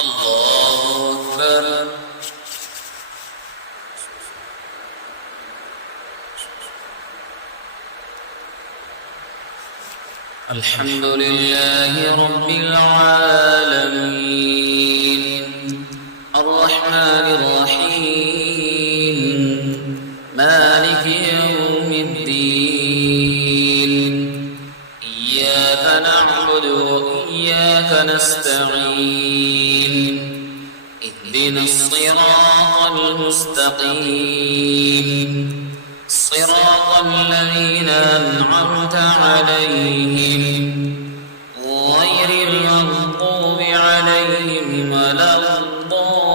الله أكبر. الحمد لله رب العالمين الرحمن الرحيم مالك يوم الدين إياك نعبد وإياك نستعين اهدنا الصراط المستقيم صراط الذين أنعمت عليهم غير المغضوب عليهم ولا الضالين.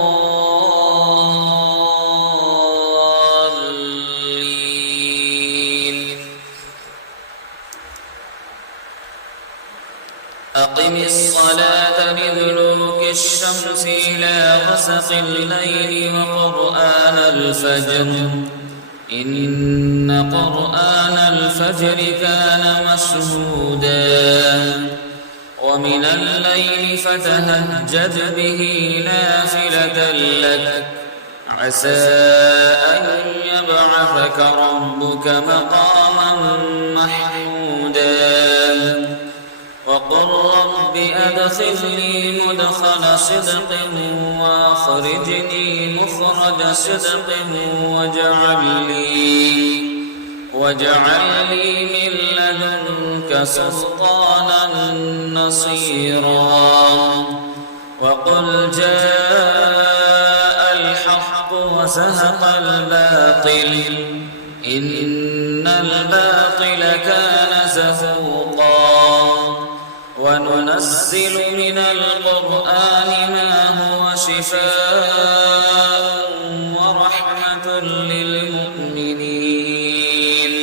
أقم الصلاة لدلوك الشمس إلى غسق الليل وقرآن الفجر إن قرآن الفجر كان مشهودا ومن الليل فتهجد به نافلة لك عسى أن يبعثك ربك مقاما محمودا وقل رب أدخلني مدخل صدق وأخرجني مخرج صدق واجعل لي من لدنك سلطانا نصيرا وقل جاء الحق وزهق الباطل إن الباطل كان زهوقا وننزل من القرآن ما هو شفاء ورحمة للمؤمنين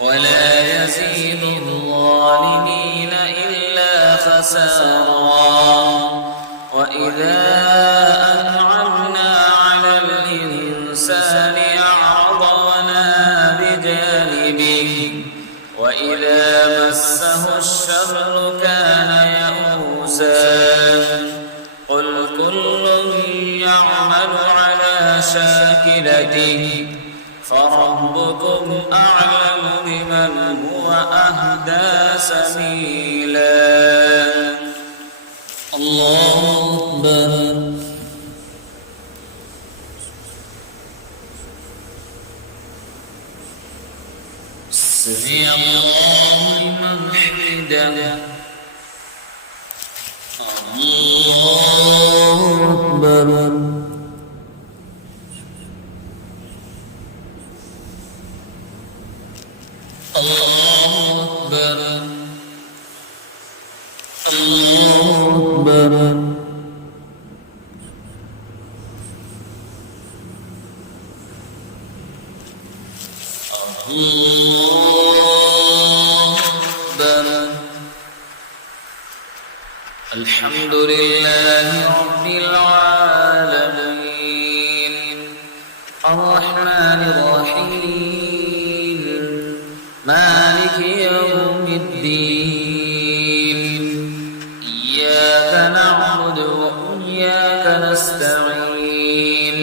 ولا يزيد الظالمين إلا خسارا وإذا أنعمنا على الإنسان أعرض ونأى بجانبه وإذا مسه الشر كان يئوسا قل كل يعمل على شاكلته فربكم أعلم بمن هو أهدى سبيلا. الله أكبر. سمع الله لمن حمده. الله أكبر. الله أكبر. الله أكبر. الله أكبر. الحمد لله رب العالمين الرحمن الرحيم مالك يوم الدين إياك نعبد وإياك نستعين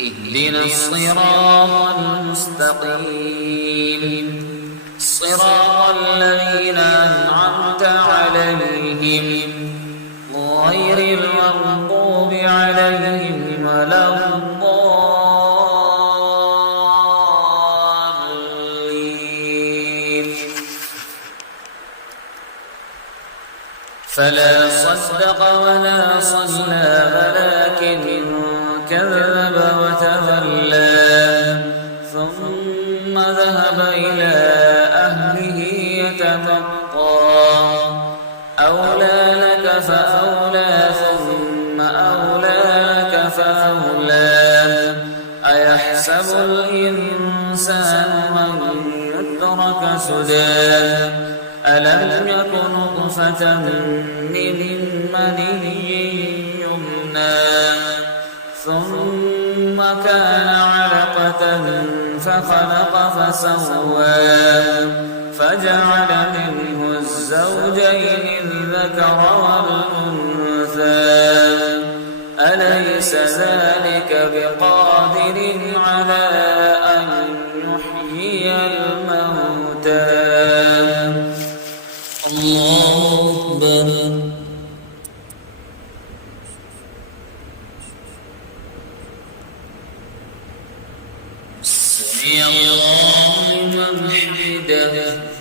اهدنا الصراط المستقيم صراط الذين أنعمت عليهم غير المغضوب عليهم ولا الضالين. فلا صدق ولا صلى ولكن كذب وتولى ثم ذهب إلى أهله يتمطى أولى لك فأولى ثم أولى لك فأولى أيحسب الإنسان أن يترك سدى ألم يكن نطفة من مني يمنى ثم كان علقة فخلق فسوى فجعل منه الزوجين الذكر والأنثى ليس ذلك بقادر على أن يحيي الموتى. الله أكبر. سمع الله لمن حمده.